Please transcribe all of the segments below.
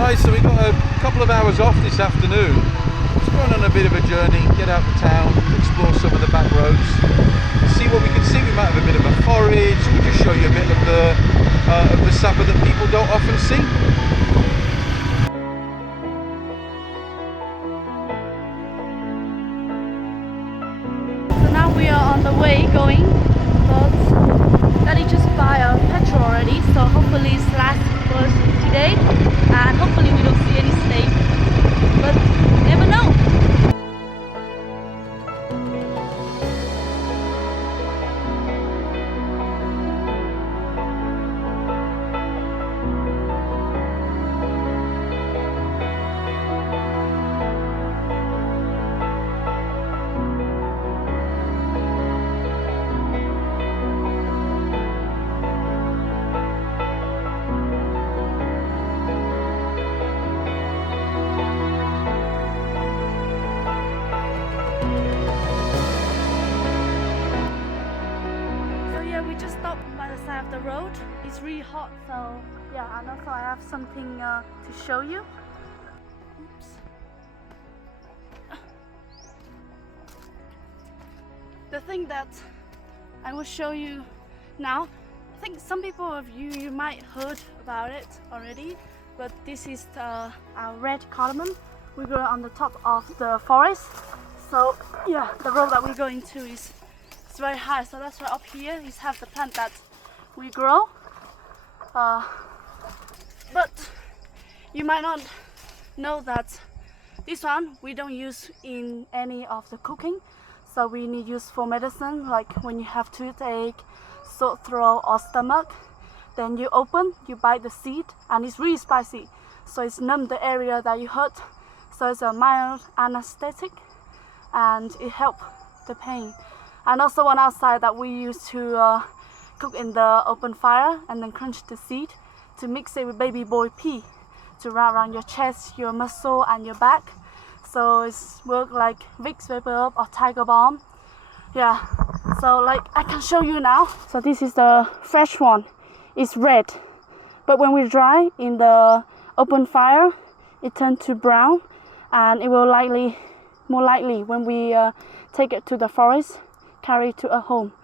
Right, so we've got a couple of hours off this afternoon. Let's go on a bit of a journey, get out of town, explore some of the back roads, see what we can see. We might have a bit of a forage, we'll just show you a bit of the Sapa that people don't often see. So now we are on the way going, but Daddy just buy a petrol already, so hopefully it's last for today, and hopefully we don't see any snake, but never know. Of the road, it's really hot, so yeah, and also I have something to show you. Oops. The thing that I will show you now, I think some people of you might heard about it already, but this is our red cardamom. We grow on the top of the forest, so yeah, the road that we're going to is very high, so that's why up here is have the plant that we grow, but you might not know that this one we don't use in any of the cooking, so we need use for medicine, like when you have toothache, sore throat or stomach, then you open, you bite the seed, and it's really spicy, so it's numb the area that you hurt, so it's a mild anesthetic and it helps the pain. And also one outside that we use to cook in the open fire and then crunch the seed to mix it with baby boy pea to wrap around your chest, your muscle and your back. So it's work like Vicks VapoRub or Tiger Balm. Yeah, so like I can show you now. So this is the fresh one. It's red, but when we dry in the open fire it turns to brown, and it will more likely when we take it to the forest, carry it to a home.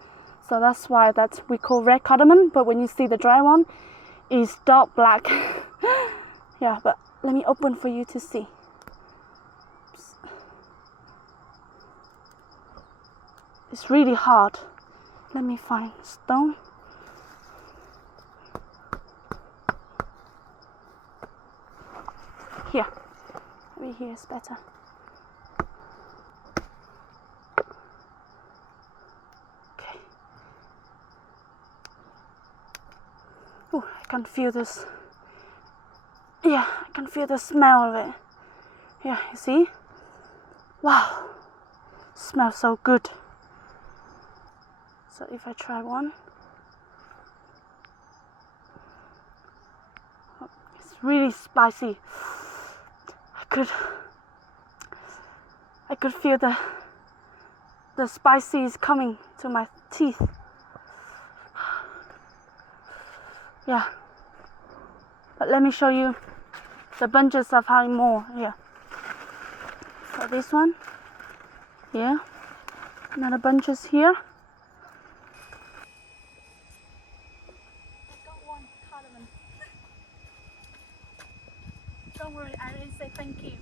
So that's why that we call red cardamom, but when you see the dry one, it's dark black. Yeah, but let me open for you to see. Oops. It's really hard. Let me find stone. Here, maybe here is better. Oh, I can feel this. Yeah, I can feel the smell of it. Yeah, you see? Wow, smells so good. So if I try one, oh, it's really spicy. I could feel the spicy is coming to my teeth. Yeah, but let me show you the bunches of having more here. So this one here, another bunches here. I got one cardamom. Don't worry, I didn't say thank you.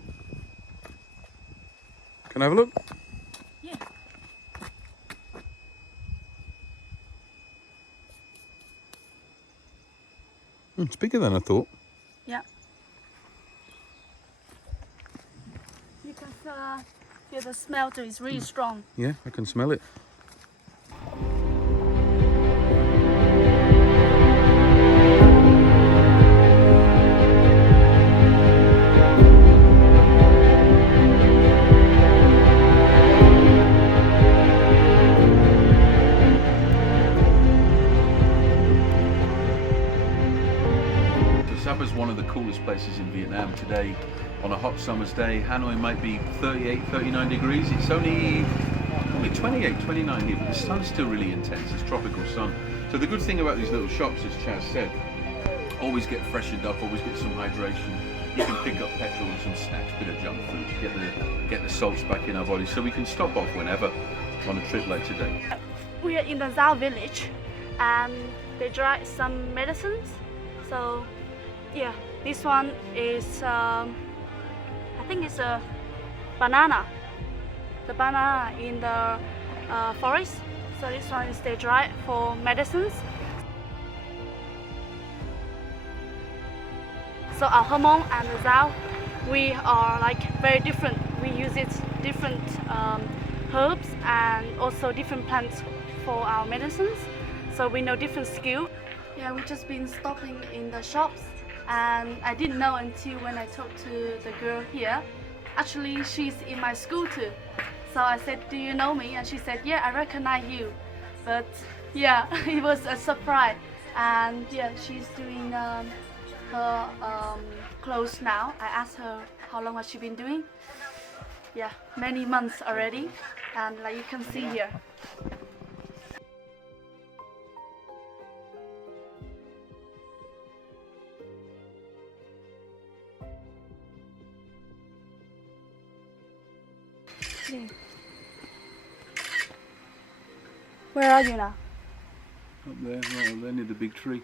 Can I have a look? Yeah. It's bigger than I thought. Yeah. You can feel the smell too, it's really strong. Yeah, I can smell it. Sapa is one of the coolest places in Vietnam today. On a hot summer's day, Hanoi might be 38, 39 degrees. It's only 28, 29 here, but the sun's still really intense. It's tropical sun. So the good thing about these little shops, as Chaz said, always get freshened up, always get some hydration. you can pick up petrol and some snacks, bit of junk food to get the salts back in our bodies, so we can stop off whenever on a trip like today. We are in the Zhao village, and they dry some medicines. So yeah, this one is I think it's a banana. The banana in the forest. So this one is they dry for medicines. So our hormone and the Zhao, we are like very different. We use it different herbs and also different plants for our medicines. So we know different skill. Yeah, we've just been stopping in the shops, and I didn't know until when I talked to the girl here. Actually, she's in my school too. So I said, "Do you know me?" And she said, "Yeah, I recognize you." But yeah, it was a surprise. And yeah, she's doing her clothes now. I asked her how long has she been doing. Yeah, many months already. And like you can see here. Where are you now? Up there, right up there near the big tree.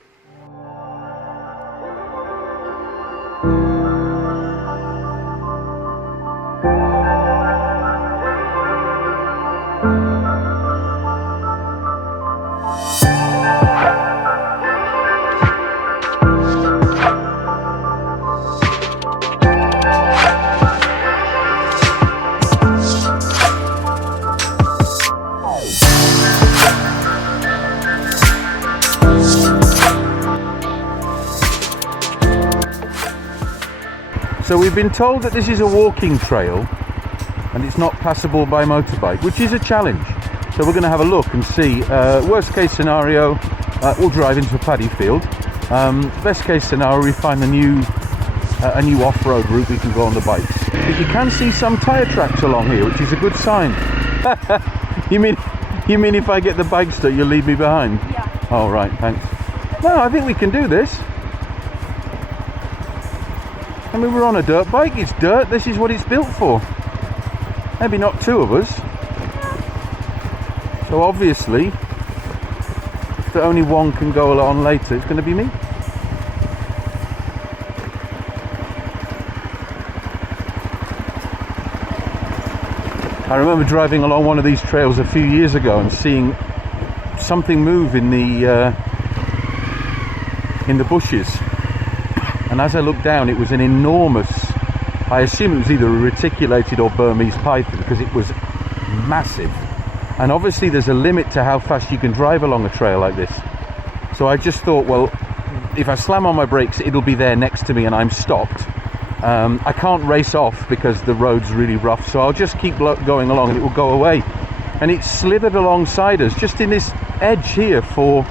So we've been told that this is a walking trail and it's not passable by motorbike, which is a challenge. So we're going to have a look and see. Worst case scenario, we'll drive into a paddy field. Best case scenario, we find a new off-road route we can go on the bikes. But you can see some tyre tracks along here, which is a good sign. You mean if I get the bike stuck, you'll leave me behind? Yeah. Oh, right, thanks. No, I think we can do this. I mean, we're on a dirt bike, it's dirt, this is what it's built for. Maybe not two of us. So obviously, if the only one can go along later, it's going to be me. I remember driving along one of these trails a few years ago and seeing something move in the bushes. And as I looked down, it was an enormous, I assume it was either a reticulated or Burmese python, because it was massive. And obviously there's a limit to how fast you can drive along a trail like this. So I just thought, well, if I slam on my brakes, it'll be there next to me and I'm stopped. I can't race off because the road's really rough, so I'll just keep going along and it will go away. And it slithered alongside us, just in this edge here for,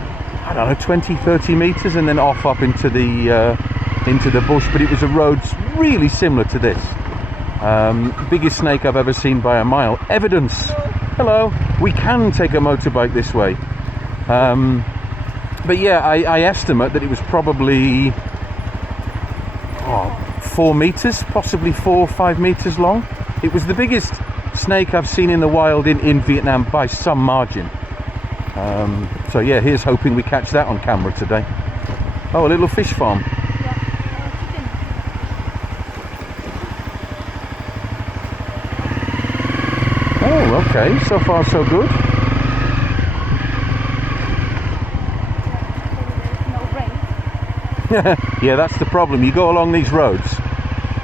I don't know, 20, 30 meters, and then off up into the bush. But it was a road really similar to this. Biggest snake I've ever seen by a mile. Evidence. Hello. We can take a motorbike this way. But yeah, I estimate that it was probably 4 meters, possibly 4 or 5 meters long. It was the biggest snake I've seen in the wild in Vietnam by some margin. So yeah, here's hoping we catch that on camera today. Oh, a little fish farm. Oh, okay, so far so good. Yeah, that's the problem. You go along these roads,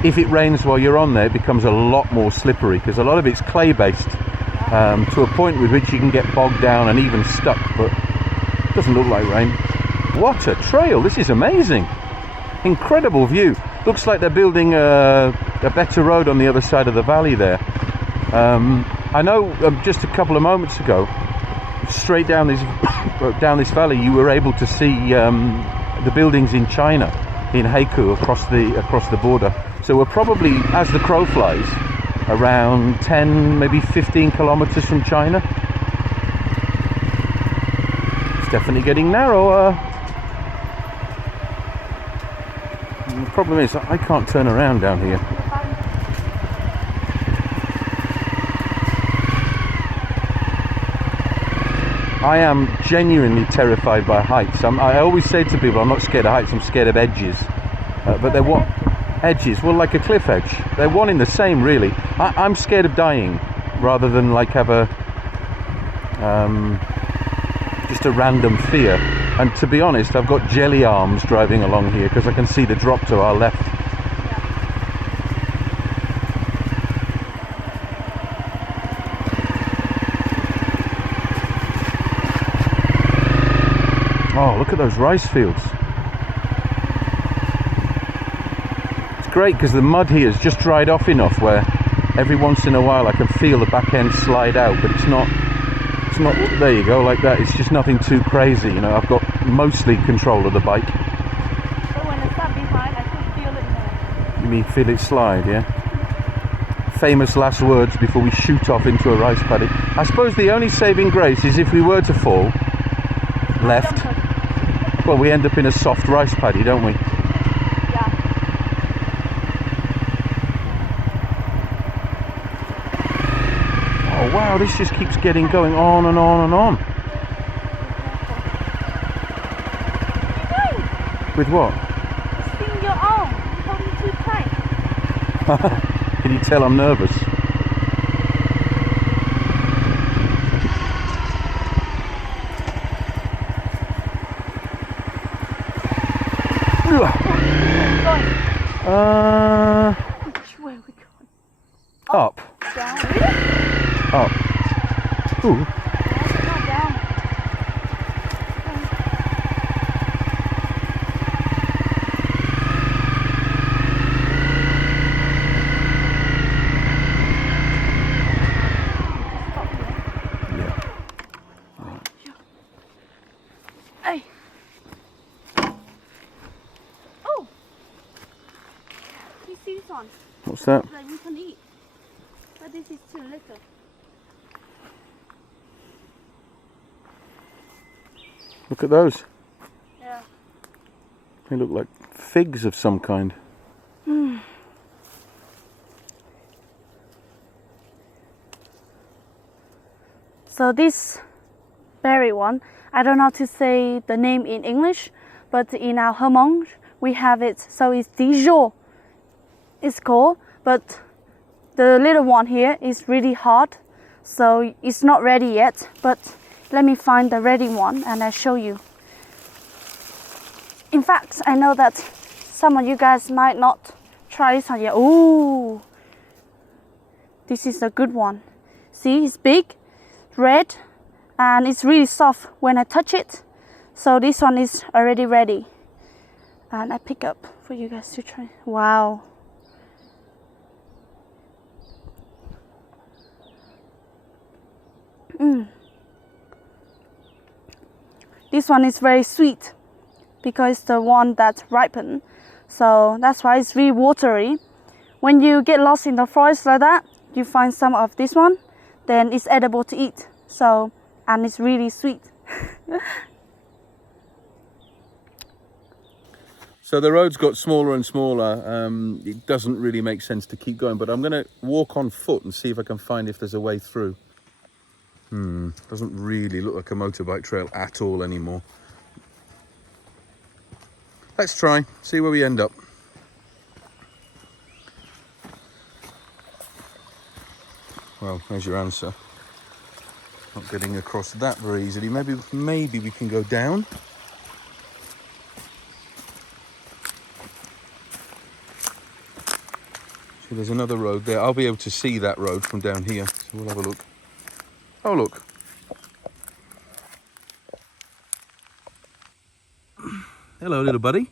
if it rains while you're on there, it becomes a lot more slippery because a lot of it's clay based, to a point with which you can get bogged down and even stuck, but it doesn't look like rain. What a trail, this is amazing. Incredible view. Looks like they're building a better road on the other side of the valley there. I know just a couple of moments ago, straight down this valley, you were able to see the buildings in China, in Haikou, across the border. So we're probably, as the crow flies, around 10, maybe 15 kilometers from China. It's definitely getting narrower. The problem is I can't turn around down here. I am genuinely terrified by heights. I always say to people, I'm not scared of heights, I'm scared of edges. But they're what? Edges? Well, like a cliff edge. They're one in the same, really. I'm scared of dying rather than like have a just a random fear. And to be honest, I've got jelly arms driving along here because I can see the drop to our left. Oh, look at those rice fields. It's great because the mud here has just dried off enough where every once in a while I can feel the back end slide out, but it's not, there you go, like that. It's just nothing too crazy, you know. I've got mostly control of the bike. But when I start behind, I can feel it more. You mean feel it slide, yeah? Famous last words before we shoot off into a rice paddy. I suppose the only saving grace is if we were to fall left, well, we end up in a soft rice paddy, don't we? Yeah. Oh wow, this just keeps getting going on and on and on. With what? Swing your arm. You're holding too tight. Can you tell I'm nervous? Which way are we going? Up. Down. Really? Up. Ooh. Not down. Yeah. Hey. Oh. You see this one? What's that? Like we can eat. But this is too little. Look at those. Yeah. They look like figs of some kind. So this berry one, I don't know how to say the name in English, but in our Hermon we have it. So it's Dijon. It's called, but the little one here is really hard, so it's not ready yet. But let me find the ready one and I'll show you. In fact, I know that some of you guys might not try this one yet. Ooh, this is a good one. See, it's big, red, and it's really soft when I touch it. So this one is already ready. And I pick up for you guys to try. Wow. This one is very sweet because the one that's ripened. So that's why it's really watery. When you get lost in the forest like that, you find some of this one, then it's edible to eat. So, and it's really sweet. So the roads got smaller and smaller. It doesn't really make sense to keep going, but I'm going to walk on foot and see if I can find if there's a way through. Doesn't really look like a motorbike trail at all anymore. Let's try, see where we end up. Well, there's your answer. Not getting across that very easily. Maybe we can go down. So there's another road there. I'll be able to see that road from down here. So we'll have a look. Oh, look. Hello, little buddy.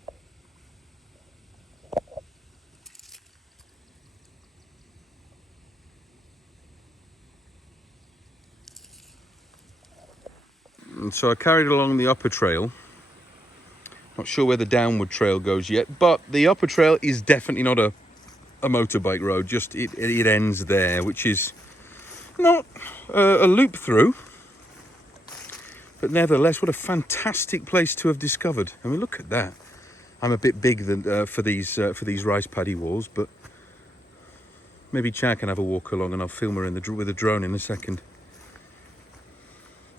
And so I carried along the upper trail. Not sure where the downward trail goes yet, but the upper trail is definitely not a motorbike road. Just it ends there, which is not a loop through, but nevertheless, what a fantastic place to have discovered. I mean, look at that. I'm a bit big for these rice paddy walls, but maybe Chad can have a walk along and I'll film her with a drone in a second.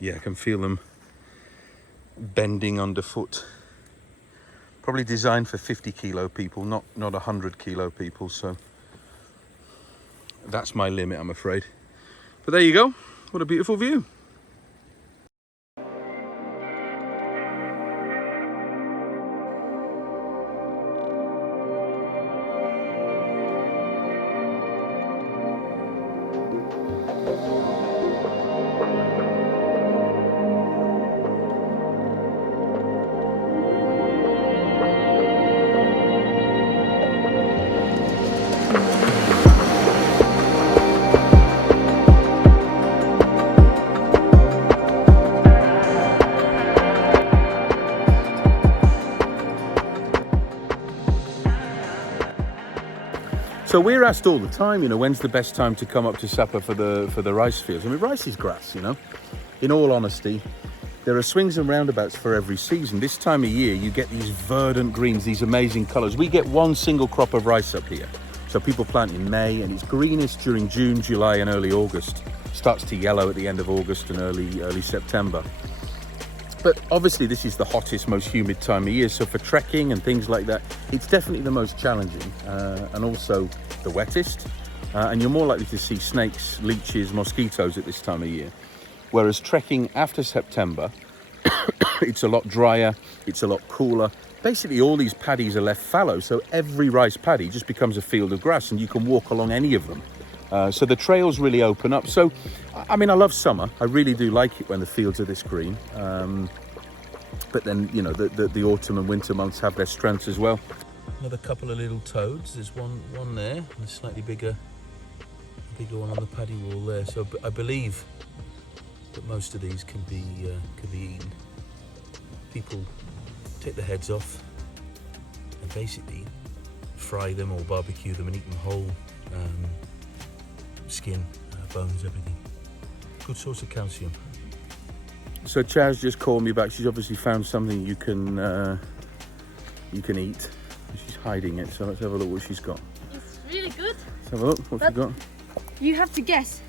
Yeah, I can feel them bending underfoot. Probably designed for 50 kilo people, not 100 kilo people, so that's my limit, I'm afraid. But there you go, what a beautiful view. So we're asked all the time, you know, when's the best time to come up to Sapa for the rice fields? I mean, rice is grass, you know. In all honesty, there are swings and roundabouts for every season. This time of year, you get these verdant greens, these amazing colours. We get one single crop of rice up here. So people plant in May, and it's greenest during June, July, and early August. Starts to yellow at the end of August and early September. But obviously this is the hottest, most humid time of year, so for trekking and things like that, it's definitely the most challenging and also the wettest. And you're more likely to see snakes, leeches, mosquitoes at this time of year. Whereas trekking after September, it's a lot drier, it's a lot cooler. Basically all these paddies are left fallow, so every rice paddy just becomes a field of grass and you can walk along any of them. So the trails really open up. So, I mean, I love summer. I really do like it when the fields are this green. But then, you know, the autumn and winter months have their strengths as well. Another couple of little toads. There's one there, and a slightly bigger one on the paddy wall there. So I believe that most of these can be eaten. People take the heads off and basically fry them or barbecue them and eat them whole. Skin, bones, everything. Good source of calcium. So Chaz just called me back. She's obviously found something you can eat. She's hiding it, so let's have a look what she's got. It's really good. Let's have a look. What's she got? You have to guess.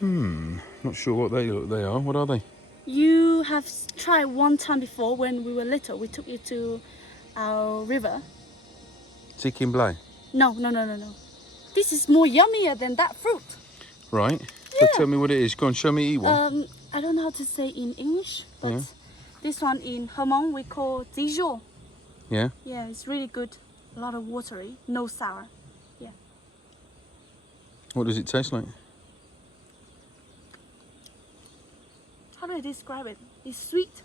Not sure what they are. What are they? You have tried one time before when we were little. We took you to our river. Chicken blay? No. This is more yummier than that fruit. Right. Yeah. So tell me what it is. Go on, show me eat one. I don't know how to say in English, but this one in Hmong we call Dijon. Yeah? Yeah, it's really good. A lot of watery, no sour. Yeah. What does it taste like? How do I describe it? It's sweet,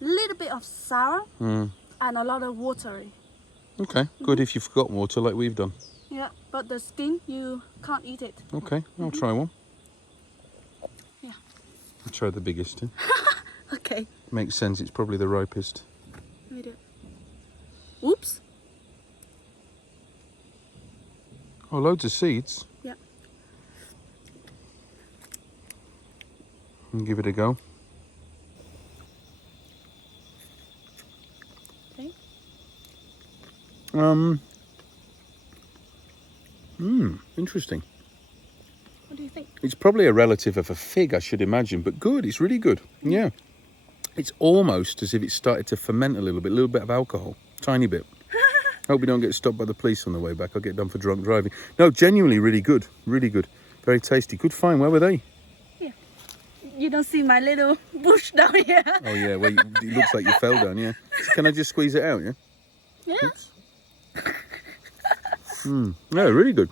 little bit of sour, and a lot of watery. Okay, good if you've got water like we've done. Yeah, but the skin, you can't eat it. Okay, I'll try one. Yeah. I'll try the biggest too. Okay. Makes sense, it's probably the ripest. Let me do it. Oops. Oh, loads of seeds. Yeah. And give it a go. Okay. Interesting. What do you think? It's probably a relative of a fig, I should imagine, but good, it's really good. Yeah. It's almost as if it started to ferment a little bit of alcohol, tiny bit. Hope we don't get stopped by the police on the way back. I'll get done for drunk driving. No, genuinely really good, very tasty. Good find. Where were they? Yeah. You don't see my little bush down here. Oh yeah, well it looks like you fell down. Yeah. So can I just squeeze it out? Yeah. Yeah. Yeah, really good.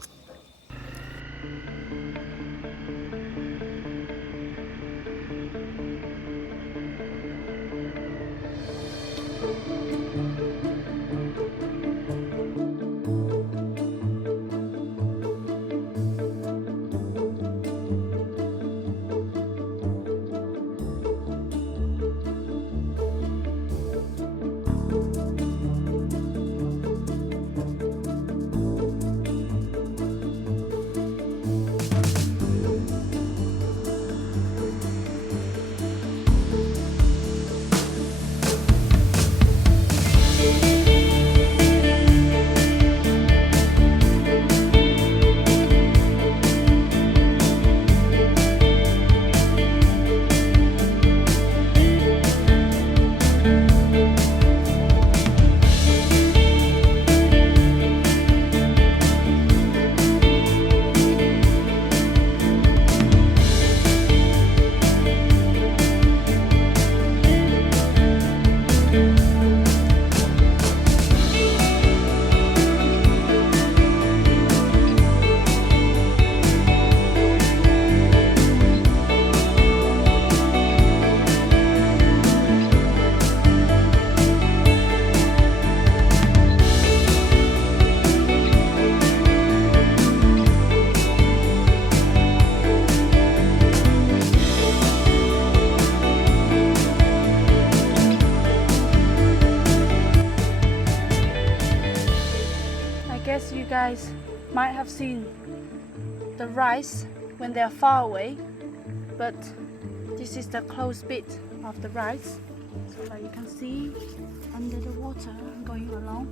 might have seen the rice when they are far away, but this is the close bit of the rice, so that you can see under the water going along.